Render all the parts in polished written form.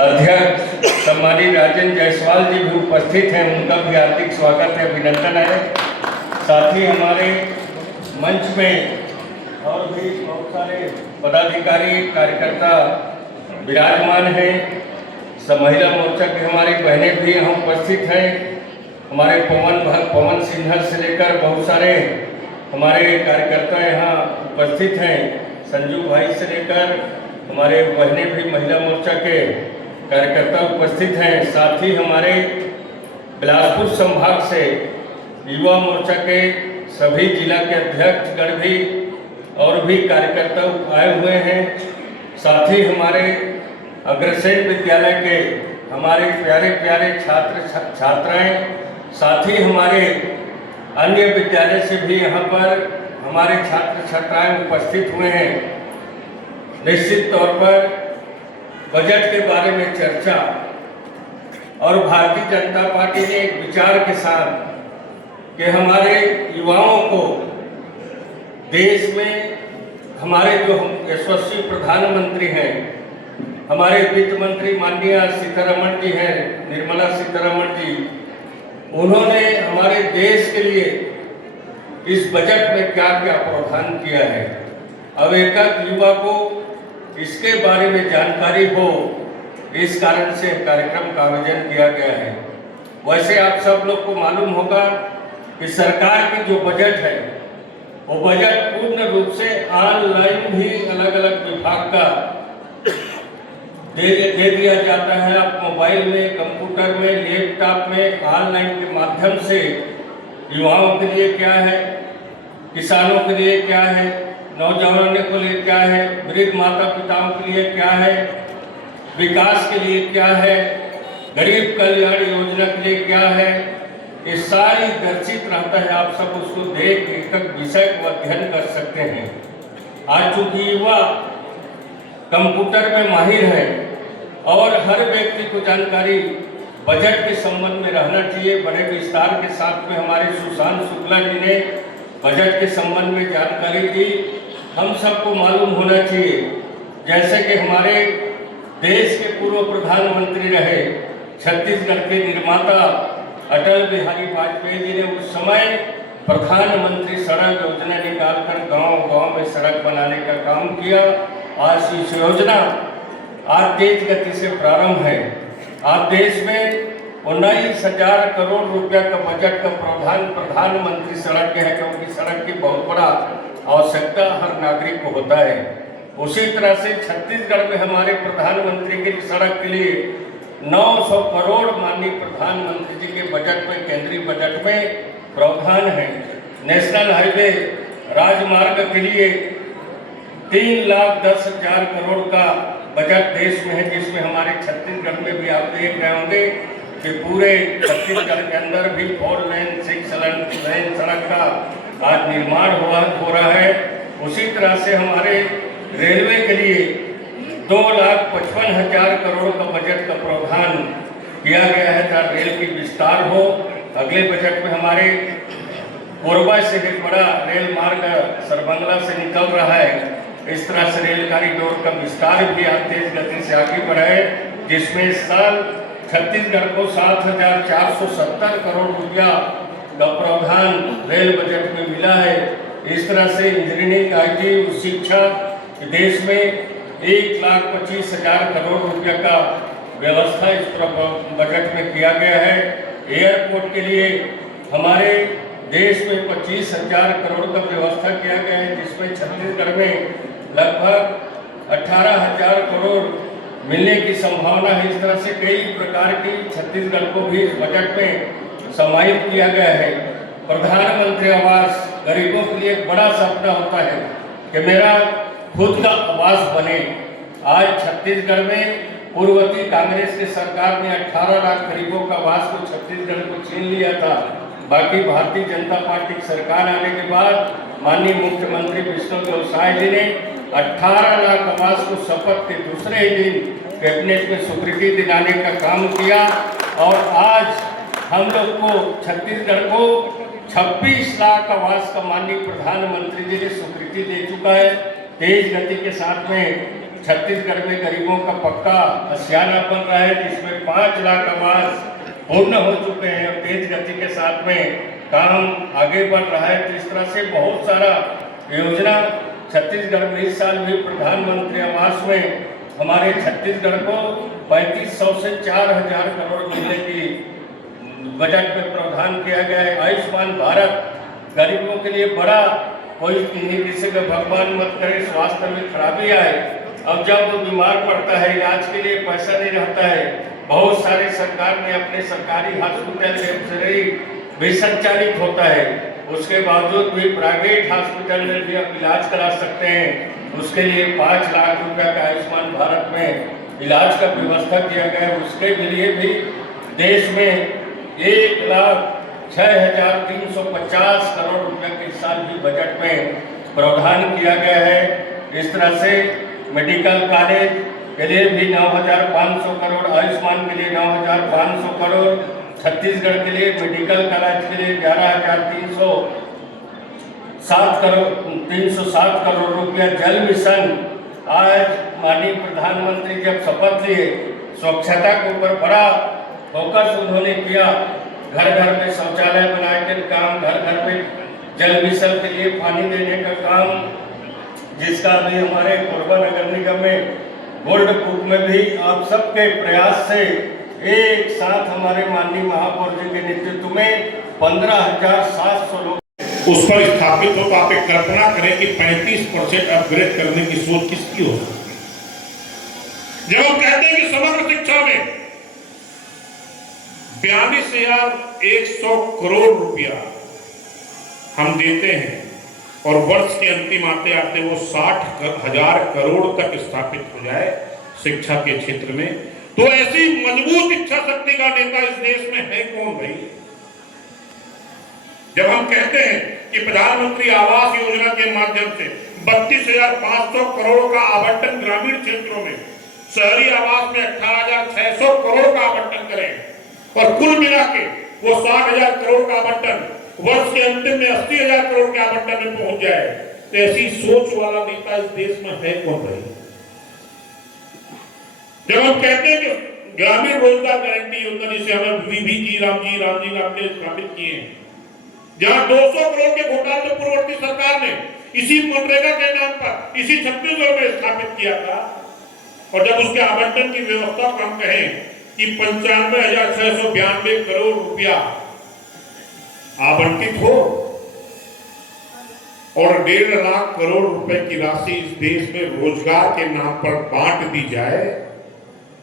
अध्यक्ष सम्मानित राजेंद्र जायसवाल जी भी उपस्थित हैं, उनका भी हार्दिक स्वागत है, अभिनंदन है। साथ ही हमारे मंच में और भी बहुत सारे पदाधिकारी कार्यकर्ता विराजमान हैं। सब महिला मोर्चा की हमारी बहनें भी यहाँ उपस्थित हैं। हमारे पवन सिन्हा से लेकर बहुत सारे हमारे कार्यकर्ता यहाँ उपस्थित हैं। संजू भाई से लेकर हमारे बहनें भी महिला मोर्चा के कार्यकर्ता उपस्थित हैं। साथ ही हमारे बिलासपुर संभाग से युवा मोर्चा के सभी जिला के अध्यक्षगण भी और भी कार्यकर्ता आए हुए हैं। साथ ही हमारे अग्रसेन विद्यालय के हमारे प्यारे प्यारे छात्र छात्राएं, साथ ही हमारे अन्य विद्यालय से भी यहाँ पर हमारे छात्र छात्राएं उपस्थित हुए हैं। निश्चित तौर पर बजट के बारे में चर्चा और भारतीय जनता पार्टी ने एक विचार के साथ कि हमारे युवाओं को देश में हमारे जो यशस्वी प्रधानमंत्री हैं, हमारे वित्त मंत्री माननीय सीतारमण जी हैं, निर्मला सीतारमण जी, उन्होंने हमारे देश के लिए इस बजट में क्या क्या प्रावधान किया है। अब एक युवा को इसके बारे में जानकारी हो, इस कारण से कार्यक्रम का आयोजन किया गया है। वैसे आप सब लोग को मालूम होगा कि सरकार की जो बजट है वो बजट पूर्ण रूप से ऑनलाइन भी अलग अलग विभाग का दे दिया जाता है। आप मोबाइल में, कंप्यूटर में, लैपटॉप में ऑनलाइन के माध्यम से युवाओं के लिए क्या है, किसानों के लिए क्या है, नौजवानों के लिए क्या है, वृद्ध माता पिताओं के लिए क्या है, विकास के लिए क्या है, गरीब कल्याण योजना के लिए क्या है, ये सारी दर्शित रहता है। आप सब उसको देख एक विषय को अध्ययन कर सकते हैं। आज चूंकि युवा कंप्यूटर में माहिर है और हर व्यक्ति को जानकारी बजट के संबंध में रहना चाहिए। बड़े विस्तार के साथ में हमारे सुशांत शुक्ला जी ने बजट के संबंध में जानकारी दी। हम सबको मालूम होना चाहिए, जैसे कि हमारे देश के पूर्व प्रधानमंत्री रहे, छत्तीसगढ़ के निर्माता अटल बिहारी वाजपेयी जी ने उस समय प्रधानमंत्री सड़क योजना निकालकर गांव-गांव में सड़क बनाने का काम किया। आज इस योजना आज तेज गति से प्रारंभ है। आज देश में 19,000 करोड़ रुपया का बजट का प्रावधान प्रधानमंत्री सड़क के है, क्योंकि सड़क की बहुत बड़ा आवश्यकता हर नागरिक को होता है। उसी तरह से छत्तीसगढ़ में हमारे प्रधानमंत्री की सड़क के लिए 900 करोड़ माननीय प्रधानमंत्री जी के बजट में, केंद्रीय बजट में प्रावधान है। नेशनल हाईवे राजमार्ग के लिए 3,10,000 करोड़ का बजट देश में है, जिसमें हमारे छत्तीसगढ़ में भी आप देख रहे होंगे कि पूरे छत्तीसगढ़ के अंदर भी 4 लेन 6 लेन सड़क का आज निर्माण हो रहा है। उसी तरह से हमारे रेलवे के लिए 2,55,000 करोड़ का बजट का प्रावधान किया गया है ताकि रेल की विस्तार हो। अगले बजट में हमारे कोरबा से एक बड़ा रेल मार्ग सरबंगला से निकल रहा है। इस तरह से रेल कॉरिडोर का विस्तार भी आज तेज गति से आगे बढ़ा है, जिसमें साल छत्तीसगढ़ को 7,470 करोड़ रुपया का प्रावधान रेल बजट में मिला है। इस तरह से इंजीनियरिंग, IT, शिक्षा देश में 1,25,000 करोड़ रुपया का व्यवस्था इस बजट में किया गया है। एयरपोर्ट के लिए हमारे देश में 25,000 करोड़ का व्यवस्था किया गया है, जिसमें छत्तीसगढ़ में लगभग 18,000 करोड़ मिलने की संभावना है। इस तरह से कई प्रकार की छत्तीसगढ़ को भी इस बजट में समाहित किया गया है। प्रधानमंत्री आवास गरीबों के लिए एक बड़ा सपना होता है कि मेरा खुद का आवास बने। आज छत्तीसगढ़ में पूर्ववर्ती कांग्रेस की सरकार ने 18 लाख गरीबों का आवास को छत्तीसगढ़ को छीन लिया था। बाकी भारतीय जनता पार्टी की सरकार आने के बाद माननीय मुख्यमंत्री विष्णुदेव साय जी ने 18 लाख आवास को शपथ के दूसरे ही दिन कैबिनेट में स्वीकृति दिलाने का काम किया और आज हम लोग को छत्तीसगढ़ को 26 लाख आवास का माननीय प्रधानमंत्री जी ने स्वीकृति दे चुका है। तेज गति के साथ में छत्तीसगढ़ में गरीबों का पक्का आशियाना बन रहा है, जिसमें 5 लाख आवास पूर्ण हो चुके हैं और तेज गति के साथ में काम आगे बढ़ रहा है। तो इस तरह से बहुत सारा योजना छत्तीसगढ़ में इस साल भी प्रधानमंत्री आवास में हमारे छत्तीसगढ़ को 3500 से 4000 करोड़ मिलने की बजट में प्रावधान किया गया है। आयुष्मान भारत गरीबों के लिए बड़ा, कोई किसी का भगवान मत करे स्वास्थ्य में खराबी आए, अब जब वो बीमार पड़ता है इलाज के लिए पैसा नहीं रहता है, बहुत सारे सरकार ने अपने सरकारी हॉस्पिटल भी संचालित होता है, उसके बावजूद भी प्राइवेट हॉस्पिटल में भी आप इलाज करा सकते हैं। उसके लिए 5 लाख रुपया का आयुष्मान भारत में इलाज का व्यवस्था किया गया है। उसके लिए भी देश में 1,06,350 करोड़ रुपए के इस साल भी बजट में प्रावधान किया गया है। इस तरह से मेडिकल कॉलेज के लिए भी 9,500 करोड़, आयुष्मान के लिए 9,500 करोड़, छत्तीसगढ़ के लिए मेडिकल कॉलेज के लिए 11,307 करोड़ रुपया। जल मिशन, आज माननीय प्रधानमंत्री जब शपथ लिए, स्वच्छता के ऊपर बड़ा फोकस उन्होंने किया, घर घर में शौचालय बनाने का काम, घर घर में जल मिशन के लिए पानी देने का काम, जिसका भी हमारे कोरबा नगर निगम में गोल्ड बुक में भी आप सबके प्रयास से एक साथ हमारे माननीय महापौर जी के नेतृत्व में 15,700 लोग उस पर स्थापित हो। तो आप एक कल्पना करें कि 35% अपग्रेड करने की सोच किसकी हो सकती है। जब हम कहते हैं कि समग्र शिक्षा में 42,100 करोड़ रुपया हम देते हैं और वर्ष के अंतिम आते आते वो 60,000 करोड़ तक स्थापित हो जाए शिक्षा के क्षेत्र में, तो ऐसी मजबूत इच्छा शक्ति का नेता इस देश में है कौन भाई। जब हम कहते हैं कि प्रधानमंत्री आवास योजना के माध्यम से 32,500 करोड़ का आवंटन ग्रामीण क्षेत्रों में, शहरी आवास में 18,600 करोड़ का आवंटन करें और कुल मिला के वो 60,000 करोड़ का आवंटन वर्ष के अंतिम में 80,000 करोड़ के आवंटन में पहुंच जाए, तो ऐसी सोच वाला नेता इस देश में है कौन भाई। जब हम कहते हैं कि ग्रामीण रोजगार गारंटी योजना, जिसे हमें वीबी जी राम जी ने स्थापित किए हैं, जहां 200 करोड़ के घोटाले तो पूर्ववर्ती सरकार ने इसी मनरेगा के नाम पर इसी छत्तीसगढ़ में स्थापित किया था, और जब उसके आवंटन की व्यवस्था को हम कहें कि 95,692 करोड़ रुपया आवंटित हो और 1.5 लाख करोड़ रुपए की राशि इस देश में रोजगार के नाम पर बांट दी जाए,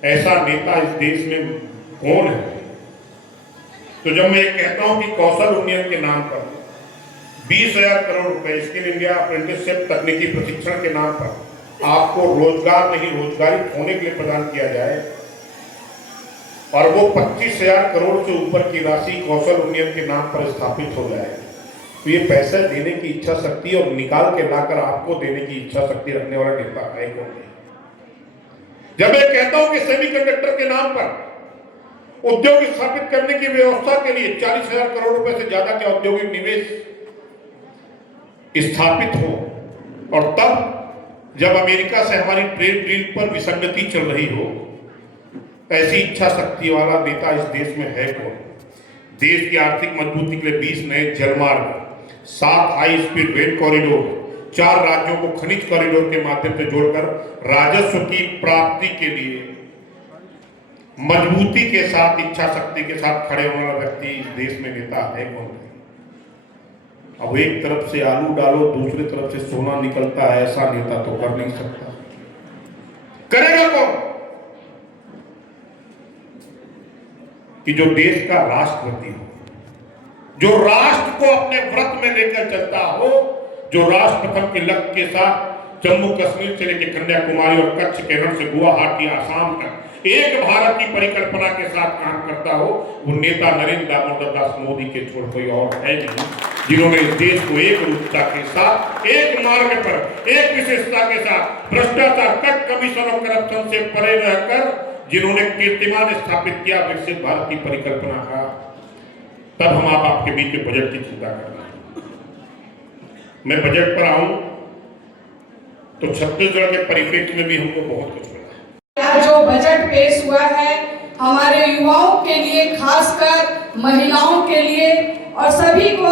ऐसा नेता इस देश में कौन है। तो जब मैं कहता हूं कि कौशल उन्नयन के नाम पर 20,000 करोड़ रुपए, स्किल इंडिया अप्रेंटिसशिप तकनीकी प्रशिक्षण के नाम पर आपको रोजगार नहीं रोजगारी होने के लिए प्रदान किया जाए, और वो 25,000 करोड़ से ऊपर की राशि कौशल उन्नयन के नाम पर स्थापित हो जाए, तो ये पैसा देने की इच्छा शक्ति और निकाल के लाकर आपको देने की इच्छा शक्ति रखने वाला नेता है कौन। जब मैं कहता हूं कि सेमीकंडक्टर के नाम पर उद्योग स्थापित करने की व्यवस्था के लिए 40,000 करोड़ रुपए से ज्यादा के औद्योगिक निवेश स्थापित हो, और तब जब अमेरिका से हमारी ट्रेड डील पर विसंगति चल रही हो, ऐसी इच्छा शक्ति वाला नेता इस देश में है कौन। देश की आर्थिक मजबूती के लिए 20 नए जलमार्ग, 7 हाई स्पीड रेल कॉरिडोर, 4 राज्यों को खनिज कॉरिडोर के माध्यम से जोड़कर राजस्व की प्राप्ति के लिए मजबूती के साथ, इच्छा शक्ति के साथ खड़े होने वाला व्यक्ति इस देश में नेता है कौन। अब एक तरफ से आलू डालो, दूसरी तरफ से सोना निकलता है, ऐसा नेता तो कर नहीं सकता। करेगा कौन कि जो देश का राष्ट्रपति हो, जो राष्ट्र को अपने व्रत में लेकर चलता हो, जो राष्ट्र प्रथम के लक्ष्य के साथ जम्मू कश्मीर से लेकर कन्याकुमारी और कच्छ केरल से गुवाहाटी आसाम तक एक भारत की परिकल्पना के साथ काम करता हो, वो नेता नरेंद्र दामोदर दास मोदी के छोड़ कोई और है नहीं, जिन्होंने इस देश को एक रूपता के साथ, एक मार्ग पर, एक विशेषता के साथ, भ्रष्टाचार, कट कमीशन और करप्शन से परे रहकर जिन्होंने कीर्तिमान स्थापित किया विकसित भारत की परिकल्पना का। तब हम आपके बीच में बजट की चिंता कर रहे हैं। मैं बजट पर आऊं तो छत्तीसगढ़ के परिप्रेक्ष्य में भी हमको बहुत कुछ मिला। आज जो बजट पेश हुआ है हमारे युवाओं के लिए, खासकर महिलाओं के लिए और सभी को,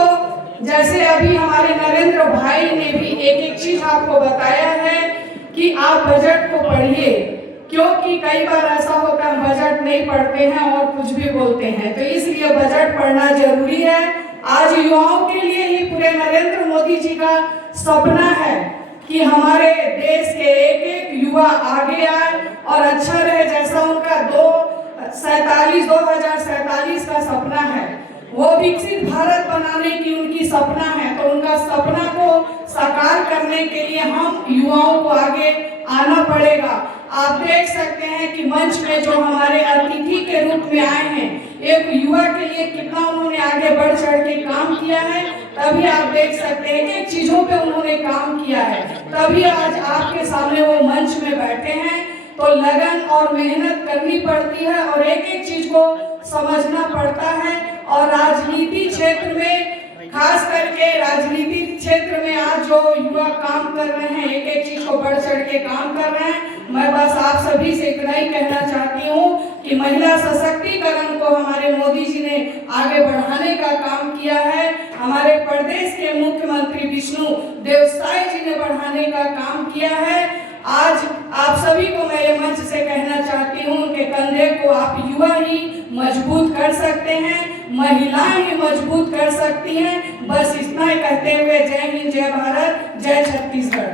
जैसे अभी हमारे नरेंद्र भाई ने भी एक एक चीज आपको बताया है कि आप बजट को पढ़िए, क्योंकि कई बार ऐसा होता है बजट नहीं पढ़ते हैं और कुछ भी बोलते हैं, तो इसलिए बजट पढ़ना जरूरी है। आज युवाओं के लिए ही पूरे नरेंद्र मोदी जी का सपना है कि हमारे देश के एक एक युवा आगे आए और अच्छा रहे, जैसा उनका 2047 का सपना है, वो विकसित भारत बनाने की उनकी सपना है। तो उनका सपना को साकार करने के लिए हम युवाओं को आगे आना पड़ेगा। आप देख सकते हैं कि मंच में जो हमारे अतिथि के रूप में आए हैं, एक युवा के लिए कितना उन्होंने आगे बढ़ चढ़ के काम किया है, तभी आप देख सकते हैं एक चीजों पे उन्होंने काम किया है, तभी आज आपके सामने वो मंच में बैठे हैं। तो लगन और मेहनत करनी पड़ती है और एक एक चीज को समझना पड़ता है। और राजनीति क्षेत्र में, खास करके राजनीति क्षेत्र में आज जो युवा काम कर रहे हैं, एक एक चीज को बढ़ चढ़ के काम कर रहे हैं। मैं बस आप सभी से इतना ही कहना चाहती हूँ कि महिला सशक्तिकरण को हमारे मोदी जी ने आगे बढ़ाने का काम किया है। हमारे प्रदेश के मुख्यमंत्री विष्णु देव साय जी ने बढ़ाने का काम किया है। आज आप सभी को मैं ये मंच से कहना चाहती हूँ, उनके कंधे को आप युवा ही मजबूत कर सकते हैं, महिलाएं ही मजबूत कर सकती हैं। बस इतना ही कहते हुए जय हिंद, जय भारत, जय छत्तीसगढ़।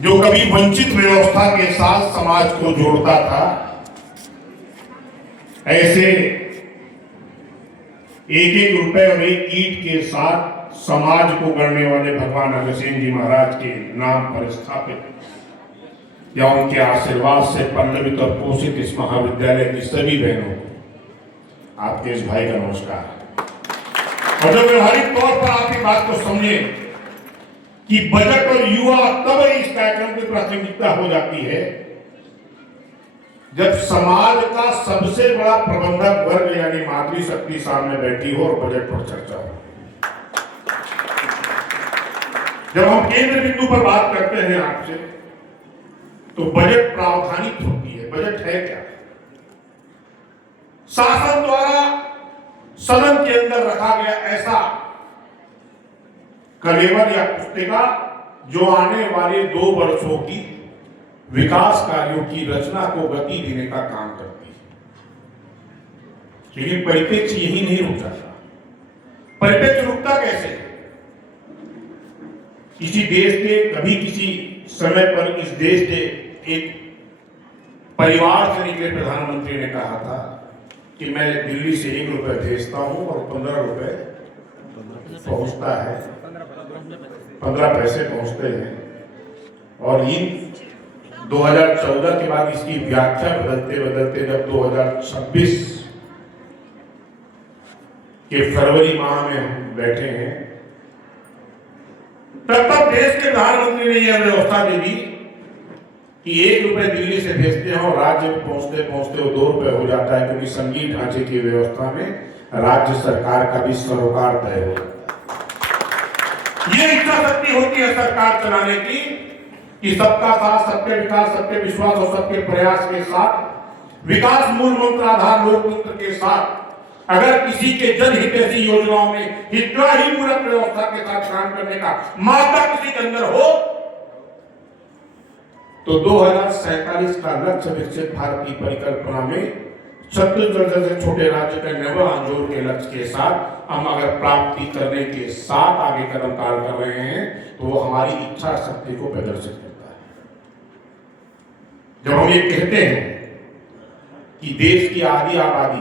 जो कभी वंचित व्यवस्था के साथ समाज को जोड़ता था, ऐसे एक एक रुपए और एक ईंट के साथ समाज को गढ़ने वाले भगवान अग्रसेन जी महाराज के नाम पर स्थापित या उनके आशीर्वाद से पल्लवित और पोषित इस महाविद्यालय की सभी बहनों को आपके इस भाई का नमस्कार। और जब व्यवहारिक तौर पर आप इस बात को समझे कि बजट और युवा तब इस कार्यक्रम की प्राथमिकता हो जाती है जब समाज का सबसे बड़ा प्रबंधक वर्ग यानी मातृशक्ति सामने बैठी हो और बजट पर चर्चा हो। जब हम केंद्र बिंदु पर बात करते हैं आपसे, तो बजट प्रावधानिक होती है। बजट है क्या? शासन द्वारा सदन के अंदर रखा गया ऐसा कलेवर या पुस्तिका जो आने वाले 2 वर्षों की विकास कार्यों की रचना को गति देने का काम करती है। लेकिन परिप्रेक्ष्य यही नहीं रुक जाता। परिप्रेक्ष्य रुकता कैसे? किसी देश के कभी किसी समय पर इस देश के एक परिवार से निकले प्रधानमंत्री ने कहा था कि मैं दिल्ली से 1 रुपए भेजता हूं और 15 रुपए पहुंचता है, 15 पैसे पहुंचते हैं। और इन 2014 के बाद इसकी व्याख्या बदलते बदलते जब 2026 के फरवरी माह में हम बैठे हैं, तब देश के प्रधानमंत्री ने यह व्यवस्था दे दी कि 1 रुपए दिल्ली से भेजते हैं और राज्य में पहुंचते पहुंचते वो 2 रुपए हो जाता है, क्योंकि संघीय ढांचे की व्यवस्था में राज्य सरकार का भी सरोकार तय हो जाता है। ये इच्छा शक्ति होती है सरकार चलाने की कि सबका साथ, सबके विकास, सबके विश्वास और सबके प्रयास के साथ विकास मूल मंत्र आधार लोकतंत्र के साथ अगर किसी के जनहित ऐसी योजनाओं में हितग्राही पूरक व्यवस्था के साथ काम करने का मादा किसी के अंदर हो, तो 2047 का लक्ष्य विकसित भारत की परिकल्पना में छत्तीसगढ़ जैसे छोटे राज्य के नव आंदोलन के लक्ष्य के साथ हम अगर प्राप्ति करने के साथ आगे कदम कार कर रहे हैं, तो वो हमारी इच्छा शक्ति को प्रदर्शित करता है। जब हम ये कहते हैं कि देश की आधी आबादी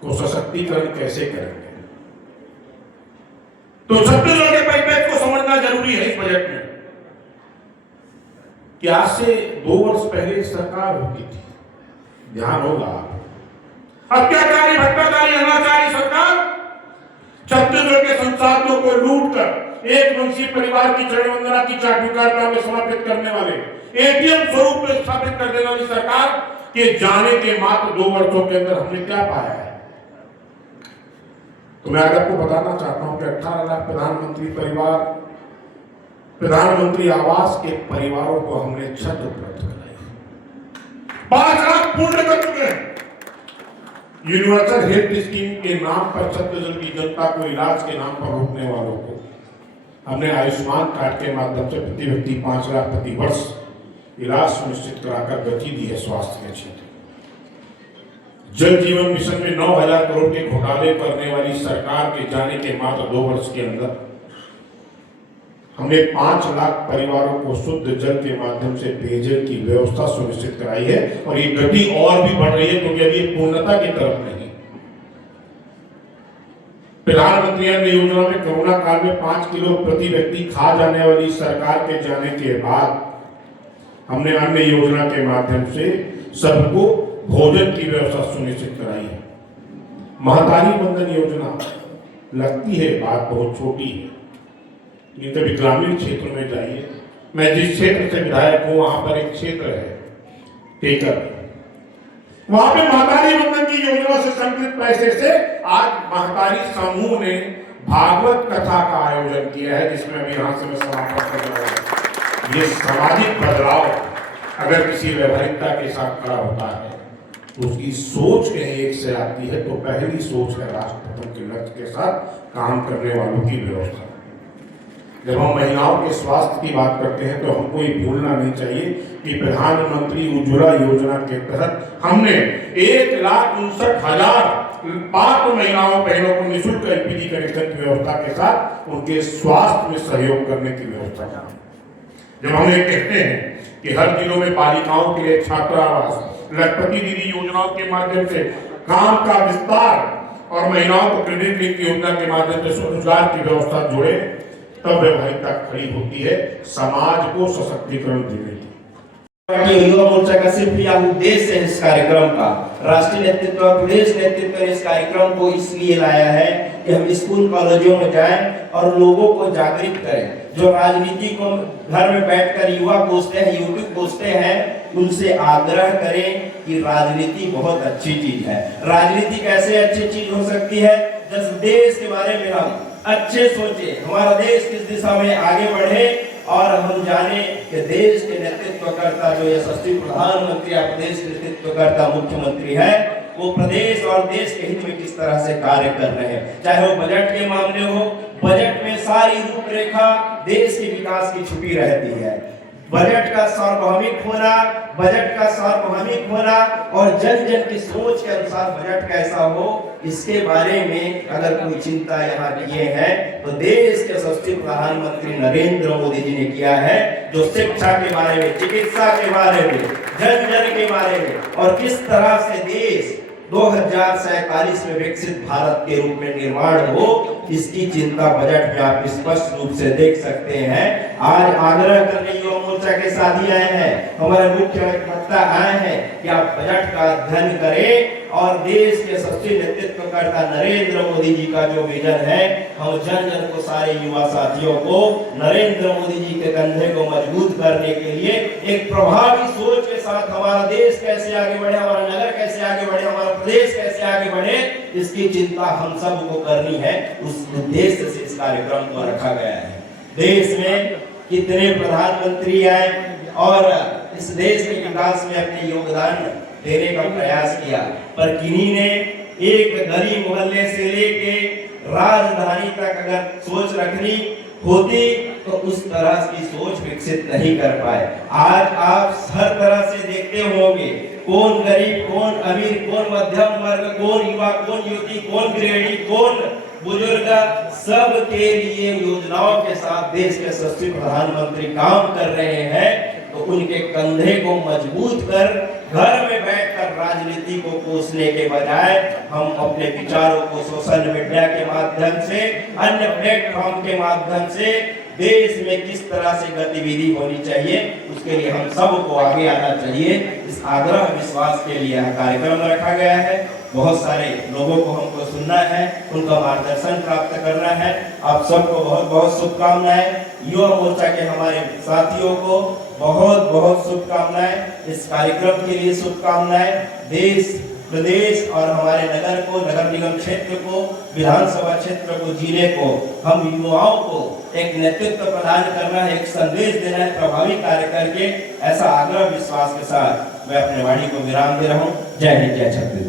को सशक्तिकरण कैसे करेंगे, तो छत्तीसगढ़ के परिप्रेक्ष्य को समझना जरूरी है इस बजट में कि आज से 2 वर्ष पहले सरकार होती थी, ध्यान होगा, अत्याचारी भ्रष्टाचारी अनाचारी सरकार छत्तीसगढ़ के संसाधनों को लूट कर एक वंशीय परिवार की चरण वंदना की चाटुकारिता में समापित करने वाले, एटीएम स्वरूप में स्थापित कर देने वाली सरकार के जाने के मात्र 2 वर्षों के अंदर हमने क्या पाया है? तो मैं आज आपको बताना चाहता हूं कि 18 लाख प्रधानमंत्री परिवार प्रधानमंत्री आवास के परिवारों को हमने छत उपलब्ध कराई, 5 लाख पूर्ण कर चुके हैं। यूनिवर्सल हेल्थ स्कीम के नाम पर छत्तीसगढ़ की जनता को इलाज के नाम पर रोकने वालों को हमने आयुष्मान कार्ड के माध्यम से प्रति व्यक्ति 5 लाख प्रति वर्ष इलाज सुनिश्चित कराकर गति दी है स्वास्थ्य के क्षेत्र। जल जीवन मिशन में 9,000 करोड़ के घोटाले करने वाली सरकार के जाने के मात्र 2 वर्ष के अंदर हमने 5 लाख परिवारों को शुद्ध जल के माध्यम से पेयजल की व्यवस्था सुनिश्चित कराई है और ये गति और भी बढ़ रही है क्योंकि अभी पूर्णता की तरफ नहीं। प्रधानमंत्री अन्न योजना में कोरोना काल में 5 किलो प्रति व्यक्ति खा जाने वाली सरकार के जाने के बाद हमने अन्न योजना के माध्यम से सबको भोजन की व्यवस्था सुनिश्चित कराई है। महतारी वंदन योजना लगती है बात बहुत छोटी है, लेकिन कभी ग्रामीण क्षेत्र में जाइए। मैं जिस क्षेत्र से विधायक हूं वहां पर एक क्षेत्र है टेकर, वहां पे महतारी वंदन की योजना से संबंधित पैसे से आज महतारी समूह ने भागवत कथा का आयोजन किया है, जिसमें अभी यहां से मैं समापन कर रहा हूं। ये सामाजिक बदलाव अगर किसी व्यवहारिकता के साथ खड़ा होता है तो उसकी सोच कहीं एक से आती है, तो पहली सोच है राष्ट्रप्रथम के लक्ष्य के साथ काम करने वालों की व्यवस्था। जब हम महिलाओं के स्वास्थ्य की बात करते हैं तो हमको ये भूलना नहीं चाहिए कि प्रधानमंत्री उज्ज्वला योजना के तहत हमने 1,59,000 पात्र महिलाओं बहनों को निःशुल्क एलपीजी कनेक्शन की व्यवस्था के साथ उनके स्वास्थ्य में सहयोग करने की व्यवस्था की। जब हम ये कहते हैं कि हर जिलों में बालिकाओं के लिए छात्रावास, लखपति दीदी योजनाओं के माध्यम से काम का विस्तार और महिलाओं को क्रेडिट लिंक योजना के माध्यम से स्वरोजगार की व्यवस्था जोड़े, तब व्यवहारिकता खड़ी होती है समाज को सशक्तिकरण देने की। युवा मोर्चा का सिर्फ यह उद्देश्य है इस कार्यक्रम का, राष्ट्रीय नेतृत्व और प्रदेश नेतृत्व ने इस कार्यक्रम को इसलिए लाया है कि हम स्कूल कॉलेजों में जाएं और लोगों को जागृत करें। जो राजनीति को घर में बैठकर युवा पूछते हैं, यूट्यूब पूछते हैं, उनसे आग्रह करें कि राजनीति बहुत अच्छी चीज है। राजनीति कैसे अच्छी चीज हो सकती है? जब देश के बारे में हम अच्छे सोचे, हमारा देश किस दिशा में आगे बढ़े और हम जाने कि देश के नेतृत्व करता जो यशस्वी प्रधानमंत्री या प्रदेश नेतृत्व करता मुख्यमंत्री है, वो प्रदेश और देश के हित में किस तरह से कार्य कर रहे हैं। चाहे वो बजट के मामले हो, बजट में सारी रूपरेखा देश के विकास की छुपी रहती है। बजट का सार्वभौमिक होना और जन जन की सोच के अनुसार बजट कैसा हो, इसके बारे में अगर कोई चिंता यहाँ किए हैं तो देश के यशस्वी प्रधानमंत्री नरेंद्र मोदी जी ने किया है, जो शिक्षा के बारे में, चिकित्सा के बारे में, जन जन के बारे में और किस तरह से देश 2047 में विकसित भारत के रूप में निर्माण हो, इसकी चिंता बजट में आप स्पष्ट रूप से देख सकते हैं। आज आग्रह करने युवा मोर्चा के साथी आए हैं, हमारे मुख्य वक्ता आए हैं कि आप बजट का अध्ययन करें और देश के यशस्वी नेतृत्वकर्ता नरेंद्र मोदी जी का जो विजन है, हम जन जन को, सारे युवा साथियों को नरेंद्र मोदी जी के कंधे को मजबूत करने के लिए एक प्रभावी सोच के साथ हमारा देश कैसे आगे बढ़े, हमारा नगर कैसे आगे बढ़े, हमारा प्रदेश कैसे आगे बढ़े, इसकी चिंता हम सबको करनी है। उस उद्देश्य से इस कार्यक्रम को रखा गया है। देश में कितने प्रधानमंत्री आए और इस देश के विकास में अपने योगदान देने का प्रयास किया, पर किन्हीं ने एक गली मोहल्ले से लेके राजधानी तक अगर सोच रखनी होती तो उस तरह की सोच विकसित नहीं कर पाए। आज आप हर तरह से देखते होंगे, कौन गरीब, कौन अमीर, कौन मध्यम वर्ग, कौन युवा, कौन युवती, कौन गृहिणी, कौन बुजुर्ग, सब के लिए योजनाओं के साथ देश के यशस्वी प्रधानमंत्री काम कर रहे हैं। तो उनके कंधे को मजबूत कर घर में बैठकर राजनीति को कोसने के बजाय हम अपने विचारों को सोशल मीडिया के माध्यम से, अन्य प्लेटफॉर्म के माध्यम से देश में किस तरह से गतिविधि होनी चाहिए, उसके लिए हम सबको आगे आना चाहिए। इस आग्रह विश्वास के लिए यह कार्यक्रम रखा गया है। बहुत सारे लोगों को हमको सुनना है, उनका मार्गदर्शन प्राप्त करना है। आप सबको बहुत बहुत शुभकामनाएं। युवा मोर्चा के हमारे साथियों को बहुत बहुत शुभकामनाएं। इस कार्यक्रम के लिए शुभकामनाएं। देश प्रदेश और हमारे नगर को, नगर निगम क्षेत्र को, विधानसभा क्षेत्र को जीने को, हम युवाओं को एक नेतृत्व प्रदान करना है, एक संदेश देना है प्रभावी कार्य करके। ऐसा आग्रह विश्वास के साथ मैं अपने वाणी को विराम दे रहा हूँ। जय हिंद, जय छत्तीसगढ़।